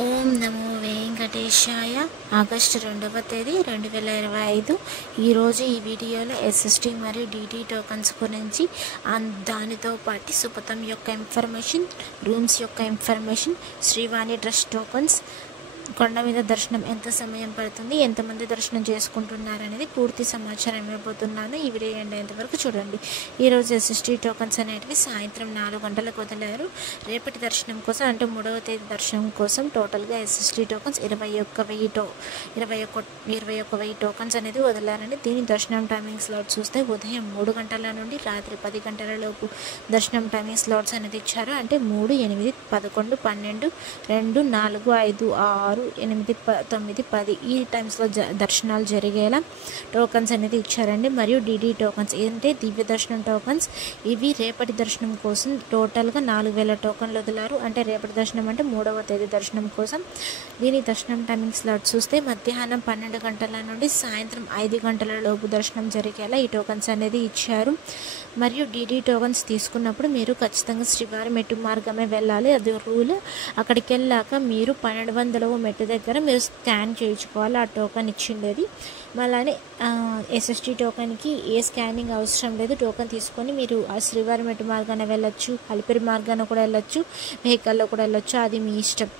ఓం నమో వెంకటేశాయ. August 2వ తేదీ 2025. ఈరోజు ఈ వీడియోలో ఎస్ఎస్టీ మరియు డిటి టోకన్స్ గురించి దానితో పాటు సుపథం యొక్క ఇన్ఫర్మేషన్, రూమ్స్ యొక్క ఇన్ఫర్మేషన్, శ్రీవాణి ట్రస్ట్ టోకన్స్, కొండ మీద దర్శనం ఎంత సమయం పడుతుంది, ఎంతమంది దర్శనం చేసుకుంటున్నారు అనేది పూర్తి సమాచారం ఇవ్వబోతున్నాను. ఈ వీడియో ఎండ్ వరకు చూడండి. ఈరోజు ఎస్ఎస్టీ టోకన్స్ అనేటివి సాయంత్రం 4 గంటలకు వదిలారు. రేపటి దర్శనం కోసం అంటే 3వ తేదీ దర్శనం కోసం టోటల్గా ఎస్ఎస్టీ టోకన్స్ 21,000 టోకన్స్ అనేది వదిలారండి. దీని దర్శనం టైమింగ్ స్లాట్స్ చూస్తే ఉదయం 3 గంటల నుండి రాత్రి 10 గంటల లోపు దర్శనం టైమింగ్ స్లాట్స్ అనేది ఇచ్చారు. అంటే 3, 8, 11, 12, 2, 4, 5, 6, 8, 9, 10 ఈ టైమ్స్లో దర్శనాలు జరిగేలా టోకన్స్ అనేది ఇచ్చారండి. మరియు డిడి టోకన్స్ ఏంటంటే దివ్య దర్శనం టోకన్స్, ఇవి రేపటి దర్శనం కోసం టోటల్గా 4,000 టోకన్లు వదిలారు. అంటే రేపటి దర్శనం అంటే 3వ తేదీ దర్శనం కోసం. దీని దర్శనం టైమింగ్ స్లాట్ చూస్తే మధ్యాహ్నం 12 గంటల నుండి సాయంత్రం 5 గంటల లోపు దర్శనం జరిగేలా ఈ టోకన్స్ అనేది ఇచ్చారు. మరియు డిడి టోకన్స్ తీసుకున్నప్పుడు మీరు ఖచ్చితంగా శ్రీవారి మెట్టు మార్గమే వెళ్ళాలి, అది రూల్. అక్కడికి వెళ్ళాక మీరు 1200వ మెట్టు దగ్గర మీరు స్కాన్ చేయించుకోవాలి, ఆ టోకన్ ఇచ్చిండేది. అలానే ఎస్ఎస్టీ టోకన్కి ఏ స్కానింగ్ అవసరం లేదు. టోకన్ తీసుకొని మీరు ఆ శ్రీవారి మెట్టు మార్గాన వెళ్ళొచ్చు, అలిపిరి మార్గాన కూడా వెళ్ళొచ్చు, వెహికల్లో కూడా వెళ్ళొచ్చు, అది మీ ఇష్టం.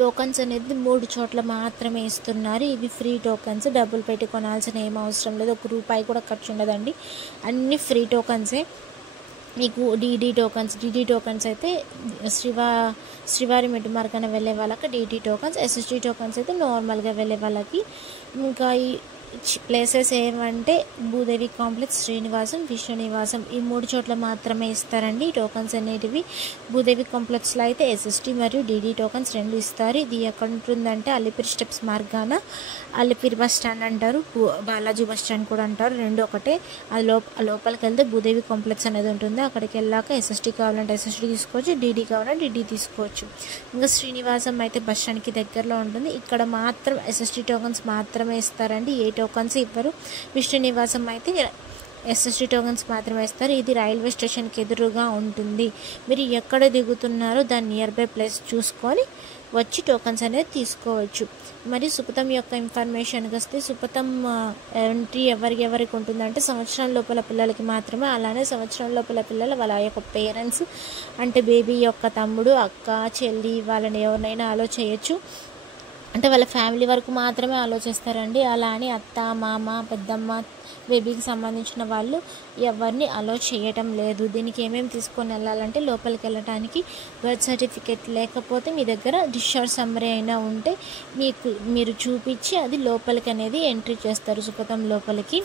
టోకన్స్ అనేది 3 చోట్ల మాత్రమే ఇస్తున్నారు. ఇవి ఫ్రీ టోకన్స్, డబ్బులు పెట్టి కొనాల్సిన ఏం అవసరం లేదు, ₹1 కూడా ఖర్చు ఉండదండి. అన్ని ఫ్రీ టోకన్సే. మీకు డిడి టోకన్స్ అయితే శ్రీవారి మెట్టు మార్గాన వెళ్ళే వాళ్ళకి డిడి టోకన్స్, ఎస్ఎస్టీ టోకన్స్ అయితే నార్మల్గా వెళ్ళే వాళ్ళకి. ఇంకా ఈ ప్లేసెస్ ఏమంటే భూదేవి కాంప్లెక్స్, శ్రీనివాసం, విష్ణునివాసం ఈ 3 చోట్ల మాత్రమే ఇస్తారండి టోకన్స్ అనేటివి. భూదేవి కాంప్లెక్స్లో అయితే ఎస్ఎస్టీ మరియు డిడి టోకన్స్ 2 ఇస్తారు. ఇది ఎక్కడ ఉంటుందంటే అలిపిరి స్టెప్స్ మార్గాన, అలిపిరి బస్ స్టాండ్ అంటారు, బాలాజీ బస్ స్టాండ్ కూడా అంటారు, 2 ఒకటే. అది లోపలికి వెళ్తే భూదేవి కాంప్లెక్స్ అనేది ఉంటుంది. అక్కడికి వెళ్ళాక ఎస్ఎస్టీ కావాలంటే ఎస్ఎస్టీ తీసుకోవచ్చు, డిడి కావాలంటే డిడి తీసుకోవచ్చు. ఇంకా శ్రీనివాసం అయితే బస్ స్టాండ్కి దగ్గరలో ఉంటుంది. ఇక్కడ మాత్రం ఎస్ఎస్టీ టోకన్స్ మాత్రమే ఇస్తారండి, ఏ టోకన్స్ ఇవ్వరు. విష్ణునివాసం అయితే ఎస్ఎస్టీ టోకన్స్ మాత్రమే ఇస్తారు. ఇది రైల్వే స్టేషన్కి ఎదురుగా ఉంటుంది. మీరు ఎక్కడ దిగుతున్నారో దాని నియర్ బై ప్లేస్ చూసుకొని వచ్చి టోకన్స్ అనేది తీసుకోవచ్చు. మరి సుపథం యొక్క ఇన్ఫర్మేషన్కి వస్తే సుపథం ఎంట్రీ ఎవరికి ఉంటుందంటే సంవత్సరం లోపల పిల్లలకి మాత్రమే. అలానే సంవత్సరం లోపల పిల్లలు వాళ్ళ యొక్క పేరెంట్స్ అంటే బేబీ యొక్క తమ్ముడు, అక్క, చెల్లి వాళ్ళని ఎవరినైనా అలో చేయొచ్చు. అంటే వాళ్ళ ఫ్యామిలీ వరకు మాత్రమే ఆలోచిస్తారండి. అలా అని అత్త, మామ, పెద్దమ్మ, బేబీకి సంబంధించిన వాళ్ళు ఎవరిని అలో చేయటం లేదు. దీనికి ఏమేమి తీసుకొని వెళ్ళాలంటే లోపలికి వెళ్ళటానికి బర్త్ సర్టిఫికేట్ లేకపోతే మీ దగ్గర డిశ్చార్జ్ సమ్మరీ అయినా ఉంటే మీరు చూపించి అది లోపలికి అనేది ఎంట్రీ చేస్తారు సుపథం లోపలికి.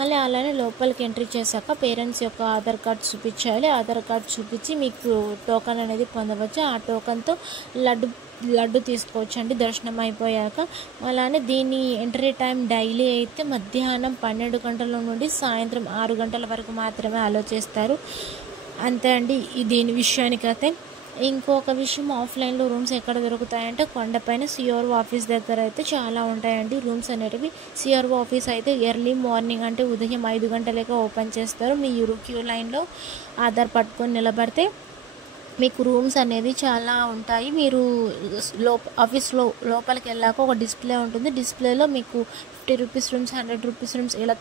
మళ్ళీ అలానే లోపలికి ఎంట్రీ చేశాక పేరెంట్స్ యొక్క ఆధార్ కార్డ్ చూపించాలి. ఆధార్ కార్డ్ చూపించి మీకు టోకన్ అనేది పొందవచ్చు. ఆ టోకన్తో లడ్డు తీసుకోవచ్చు అండి దర్శనం అయిపోయాక. అలానే దీని ఎంట్రీ టైం డైలీ అయితే మధ్యాహ్నం 12 గంటల నుండి సాయంత్రం 6 గంటల వరకు మాత్రమే అలో చేస్తారు. అంతే అండి దీని విషయానికి అయితే. ఇంకొక విషయం, ఆఫ్లైన్లో రూమ్స్ ఎక్కడ దొరుకుతాయంటే కొండపైన సిఆర్ఓ ఆఫీస్ దగ్గర అయితే చాలా ఉంటాయండి రూమ్స్ అనేటివి. సిఆర్ఓ ఆఫీస్ అయితే ఎర్లీ మార్నింగ్ అంటే ఉదయం 5 గంటలకే ఓపెన్ చేస్తారు. మీరు క్యూ లైన్లో ఆధార్ పట్టుకొని నిలబడితే మీకు రూమ్స్ అనేది చాలా ఉంటాయి. మీరు ఆఫీస్లో లోపలికి వెళ్ళాక ఒక డిస్ప్లే ఉంటుంది. డిస్ప్లేలో మీకు ₹50 రూమ్స్, ₹100 రూమ్స్ ఇలా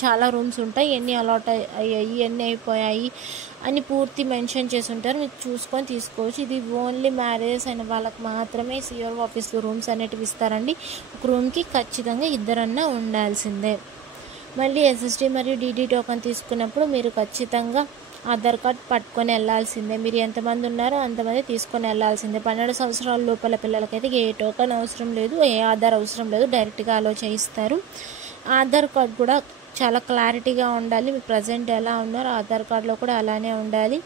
చాలా రూమ్స్ ఉంటాయి. ఎన్ని అలాట్ అయ్యాయి, ఎన్ని అయిపోయాయి అని పూర్తి మెన్షన్ చేసి ఉంటారు. మీకు చూసుకొని తీసుకోవచ్చు. ఇది ఓన్లీ మ్యారేజెస్ అయిన వాళ్ళకి మాత్రమే సిఆర్ఓ ఆఫీస్లో రూమ్స్ అనేటివి ఇస్తారండి. ఒక రూమ్కి ఖచ్చితంగా 2 ఉండాల్సిందే. మళ్ళీ ఎస్ఎస్టీ మరియు డిడి టోకన్ తీసుకున్నప్పుడు మీరు ఖచ్చితంగా ఆధార్ కార్డ్ పట్టుకొని వెళ్ళాల్సిందే. మీరు ఎంతమంది ఉన్నారో అంతమంది తీసుకొని వెళ్ళాల్సిందే. 12 సంవత్సరాల లోపల పిల్లలకైతే ఏ టోకన్ అవసరం లేదు, ఏ ఆధార్ అవసరం లేదు, డైరెక్ట్గా అలో చేయిస్తారు. ఆధార్ కార్డ్ కూడా చాలా క్లారిటీగా ఉండాలి. మీకు ప్రజెంట్ ఎలా ఉన్నారో ఆధార్ కార్డులో కూడా అలానే ఉండాలి.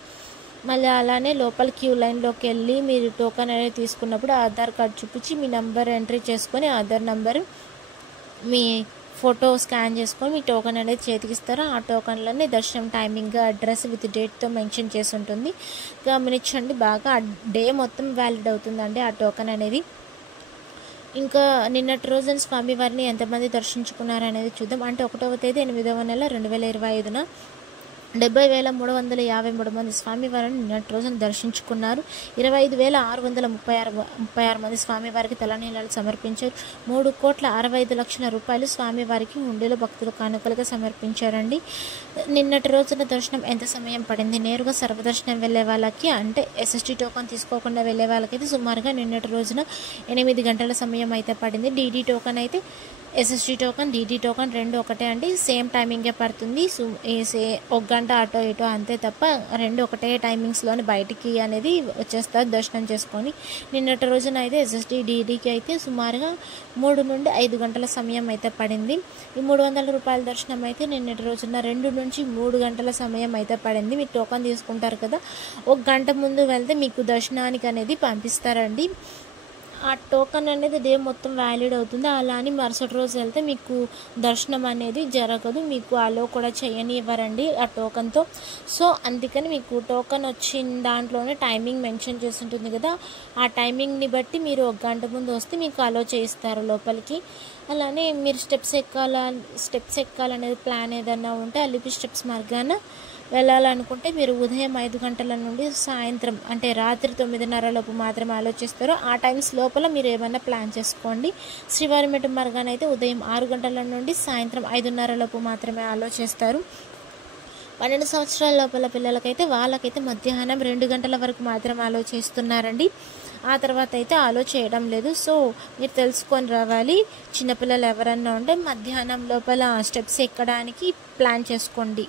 మళ్ళీ అలానే లోపల క్యూ లైన్లోకి వెళ్ళి మీరు టోకన్ అనేది తీసుకున్నప్పుడు ఆధార్ కార్డ్ చూపించి మీ నెంబర్ ఎంట్రీ చేసుకొని ఆధార్ నెంబర్, మీ ఫోటో స్కాన్ చేసుకొని మీ టోకన్ అనేది చేతికిస్తారు. ఆ టోకన్లోనే దర్శనం టైమింగ్, అడ్రస్ విత్ డేట్తో మెన్షన్ చేసి ఉంటుంది. గమనించండి బాగా, ఆ డే మొత్తం వ్యాలిడ్ అవుతుందండి ఆ టోకన్ అనేది. ఇంకా నిన్నటి రోజున స్వామివారిని ఎంతమంది దర్శించుకున్నారు అనేది చూద్దాం. అంటే 1వ తేదీ 8వ నెల 2025 70,353 మంది స్వామివారిని నిన్నటి రోజున దర్శించుకున్నారు. 25,636 మంది స్వామివారికి తలనీలాలు సమర్పించారు. 3,65,00,000 రూపాయలు స్వామివారికి హుండీలో భక్తులు కానుకలుగా సమర్పించారండి. నిన్నటి రోజున దర్శనం ఎంత సమయం పడింది? నేరుగా సర్వదర్శనం వెళ్ళే వాళ్ళకి, అంటే ఎస్ఎస్టీ టోకన్ తీసుకోకుండా వెళ్ళే వాళ్ళకైతే సుమారుగా నిన్నటి రోజున 8 గంటల సమయం అయితే పడింది. డీడీ టోకన్ అయితే ఎస్ఎస్టీ టోకన్, డీడీ టోకన్ రెండు ఒకటే అండి. సేమ్ టైమింగే పడుతుంది. ఒక గంట అటో ఇటో అంతే తప్ప రెండు ఒకటే టైమింగ్స్లోనే బయటికి అనేది వచ్చేస్తారు దర్శనం చేసుకొని. నిన్నటి రోజున అయితే ఎస్ఎస్టీ డీడీకి అయితే సుమారుగా 3 నుండి 5 గంటల సమయం అయితే పడింది. ఈ 300 రూపాయల దర్శనం అయితే నిన్నటి రోజున 2 నుంచి 3 గంటల సమయం అయితే పడింది. మీరు టోకన్ తీసుకుంటారు కదా, ఒక గంట ముందు వెళ్తే మీకు దర్శనానికి అనేది పంపిస్తారండి. ఆ టోకన్ అనేది డే మొత్తం వ్యాలిడ్ అవుతుంది. అలా అని మరుసటి రోజు వెళ్తే మీకు దర్శనం అనేది జరగదు, మీకు అలో కూడా చేయనివ్వరండి ఆ టోకన్తో. సో అందుకని మీకు టోకన్ వచ్చిన దాంట్లోనే టైమింగ్ మెన్షన్ చేసి ఉంటుంది కదా, ఆ టైమింగ్ని బట్టి మీరు ఒక గంట ముందు వస్తే మీకు అలో చేయిస్తారు లోపలికి. అలానే మీరు స్టెప్స్ ఎక్కాలనేది ప్లాన్ ఏదన్నా ఉంటే అలిపి స్టెప్స్ మార్గాన వెళ్ళాలనుకుంటే మీరు ఉదయం 5 గంటల నుండి సాయంత్రం అంటే రాత్రి 9:30 లోపు మాత్రమే ఆలోచిస్తారు. ఆ టైమ్స్ లోపల మీరు ఏమైనా ప్లాన్ చేసుకోండి. శ్రీవారిమెట్టు మార్గాన అయితే ఉదయం 6 గంటల నుండి సాయంత్రం 5:30 లోపు మాత్రమే ఆలోచిస్తారు. 12 సంవత్సరాల లోపల పిల్లలకైతే వాళ్ళకైతే మధ్యాహ్నం 2 గంటల వరకు మాత్రం ఆలోచిస్తున్నారండి. ఆ తర్వాత అయితే ఆలో చేయడం లేదు. సో మీరు తెలుసుకొని రావాలి. చిన్నపిల్లలు ఎవరన్నా ఉంటే మధ్యాహ్నం లోపల స్టెప్స్ ఎక్కడానికి ప్లాన్ చేసుకోండి.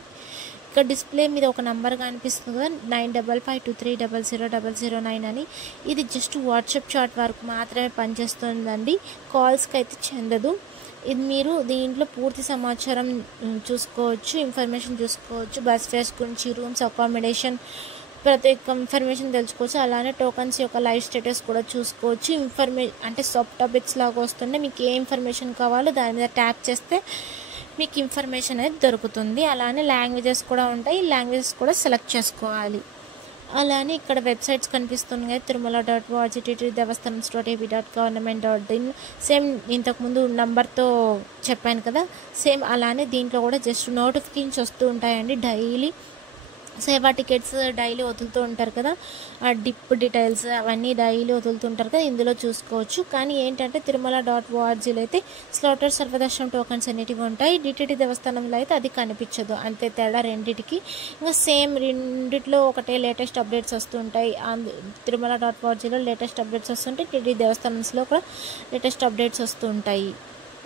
ఇక్కడ డిస్ప్లే మీద ఒక నంబర్ కనిపిస్తుంది కదా, 9552300009 అని. ఇది జస్ట్ వాట్సాప్ చాట్ వరకు మాత్రమే పనిచేస్తుందండి, కాల్స్కి అయితే చెందదు. ఇది మీరు దీంట్లో పూర్తి సమాచారం చూసుకోవచ్చు, ఇన్ఫర్మేషన్ చూసుకోవచ్చు, బస్ ఫేర్స్ గురించి, రూమ్స్, అకామిడేషన్, ప్రతి ఒక్క ఇన్ఫర్మేషన్ తెలుసుకోవచ్చు. అలానే టోకన్స్ యొక్క లైవ్ స్టేటస్ కూడా చూసుకోవచ్చు. అంటే సబ్ టాపిక్స్ లాగా వస్తుంటే మీకు ఏ ఇన్ఫర్మేషన్ కావాలో దాని మీద ట్యాప్ చేస్తే మీకు ఇన్ఫర్మేషన్ అనేది దొరుకుతుంది. అలానే లాంగ్వేజెస్ కూడా ఉంటాయి, లాంగ్వేజెస్ కూడా సెలెక్ట్ చేసుకోవాలి. అలానే ఇక్కడ వెబ్సైట్స్ కనిపిస్తున్నాయి, తిరుమల.org, ttdevastanams.ab.government.in. సేమ్ ఇంతకుముందు నంబర్తో చెప్పాను కదా, సేమ్ అలానే దీంట్లో కూడా జస్ట్ నోటిఫికేషన్స్ వస్తూ ఉంటాయండి. డైలీ సేవా టికెట్స్ డైలీ వదులుతూ ఉంటారు కదా, ఆ డిప్ డీటెయిల్స్ అవన్నీ డైలీ వదులుతుంటారు కదా, ఇందులో చూసుకోవచ్చు. కానీ ఏంటంటే తిరుమల.orgలో అయితే స్లాటర్ సర్వదర్శనం టోకన్స్ అనేటివి ఉంటాయి. డిటిడి దేవస్థానంలో అయితే అది కనిపించదు, అంతే తేడా రెండింటికి. ఇంకా సేమ్ రెండిట్లో ఒకటే లేటెస్ట్ అప్డేట్స్ వస్తుంటాయి. తిరుమల.orgలో లేటెస్ట్ అప్డేట్స్ వస్తుంటాయి, టిటిడి దేవస్థానంలో కూడా లేటెస్ట్ అప్డేట్స్ వస్తూ ఉంటాయి.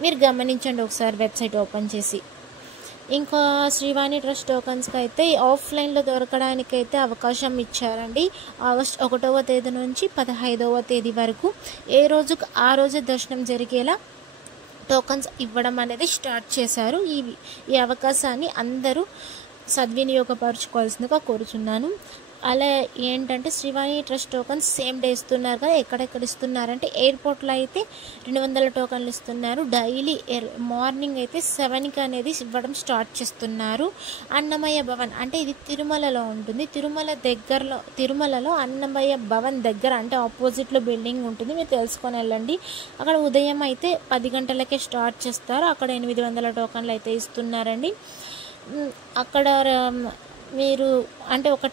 మీరు గమనించండి ఒకసారి వెబ్సైట్ ఓపెన్ చేసి. ఇంకా శ్రీవాణి ట్రస్ట్ టోకన్స్కి అయితే ఆఫ్లైన్లో దొరకడానికైతే అవకాశం ఇచ్చారండి. ఆగస్టు 1వ తేదీ నుంచి 15వ తేదీ వరకు ఏ రోజుకు ఆ రోజే దర్శనం జరిగేలా టోకన్స్ ఇవ్వడం అనేది స్టార్ట్ చేశారు. ఈ అవకాశాన్ని అందరూ సద్వినియోగపరచుకోవాల్సిందిగా కోరుచున్నాను. అలా ఏంటంటే Srivani trust tokens same day ఇస్తున్నారు కదా, ఎక్కడెక్కడ ఇస్తున్నారంటే ఎయిర్పోర్ట్లో అయితే 200 టోకన్లు ఇస్తున్నారు. డైలీ మార్నింగ్ అయితే 7కి అనేది ఇవ్వడం స్టార్ట్ చేస్తున్నారు. అన్నమయ్య భవన్ అంటే ఇది తిరుమలలో ఉంటుంది, తిరుమలలో అన్నమయ్య భవన్ దగ్గర అంటే ఆపోజిట్లో బిల్డింగ్ ఉంటుంది, మీరు తెలుసుకొని వెళ్ళండి. అక్కడ ఉదయం అయితే 10 గంటలకే స్టార్ట్ చేస్తారు. అక్కడ 800 టోకన్లు అయితే ఇస్తున్నారండి. అక్కడ మీరు అంటే ఒక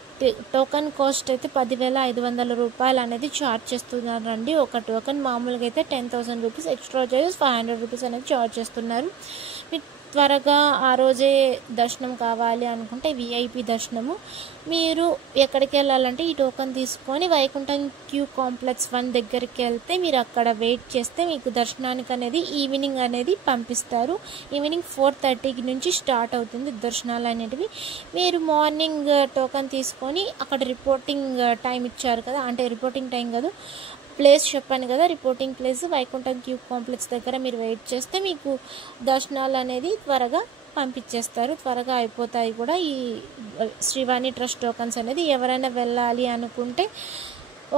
టోకన్ కాస్ట్ అయితే 10,500 రూపాయలు అనేది ఛార్జ్ చేస్తున్నారండి. ఒక టోకన్ మామూలుగా అయితే 10,000 రూపీస్, ఎక్స్ట్రా చార్జెస్ 500 రూపీస్ అనేది ఛార్జ్ చేస్తున్నారు. మీరు త్వరగా ఆ రోజే దర్శనం కావాలి అనుకుంటే విఐపి దర్శనము, మీరు ఎక్కడికి వెళ్ళాలంటే ఈ టోకన్ తీసుకొని వైకుంఠం క్యూ కాంప్లెక్స్ 1 దగ్గరికి వెళ్తే మీరు అక్కడ వెయిట్ చేస్తే మీకు దర్శనానికి అనేది ఈవినింగ్ అనేది పంపిస్తారు. ఈవినింగ్ 4:30 నుంచి స్టార్ట్ అవుతుంది దర్శనాలు అనేటివి. మీరు మార్నింగ్ టోకన్ తీసుకొని అక్కడ రిపోర్టింగ్ టైం ఇచ్చారు కదా, అంటే రిపోర్టింగ్ టైం కాదు, ప్లేస్ చెప్పాను కదా, reporting place Vaikuntham queue complex దగ్గర మీరు వెయిట్ చేస్తే మీకు దర్శనాలు అనేది త్వరగా పంపించేస్తారు, త్వరగా అయిపోతాయి కూడా. ఈ శ్రీవాణి ట్రస్ట్ టోకన్స్ అనేది ఎవరైనా వెళ్ళాలి అనుకుంటే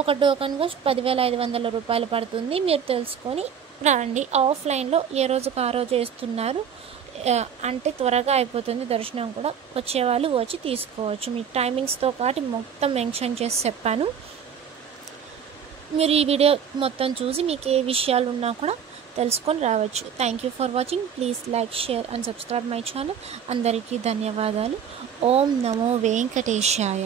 ఒక టోకన్ కాస్ట్ 10,500 రూపాయలు పడుతుంది. మీరు తెలుసుకొని రండి. ఆఫ్లైన్లో ఏ రోజుకు ఆ రోజు వేస్తున్నారు, అంటే త్వరగా అయిపోతుంది దర్శనం కూడా. వచ్చేవాళ్ళు వచ్చి తీసుకోవచ్చు. మీ టైమింగ్స్తో పాటు మొత్తం మెన్షన్ చేసి చెప్పాను. మీరు ఈ వీడియో మొత్తం చూసి మీకు ఏ విషయాలు ఉన్నా కూడా తెలుసుకొని రావచ్చు. Thank you for watching. Please like, share and subscribe my channel. అందరికీ ధన్యవాదాలు. ఓం నమో వెంకటేశాయ.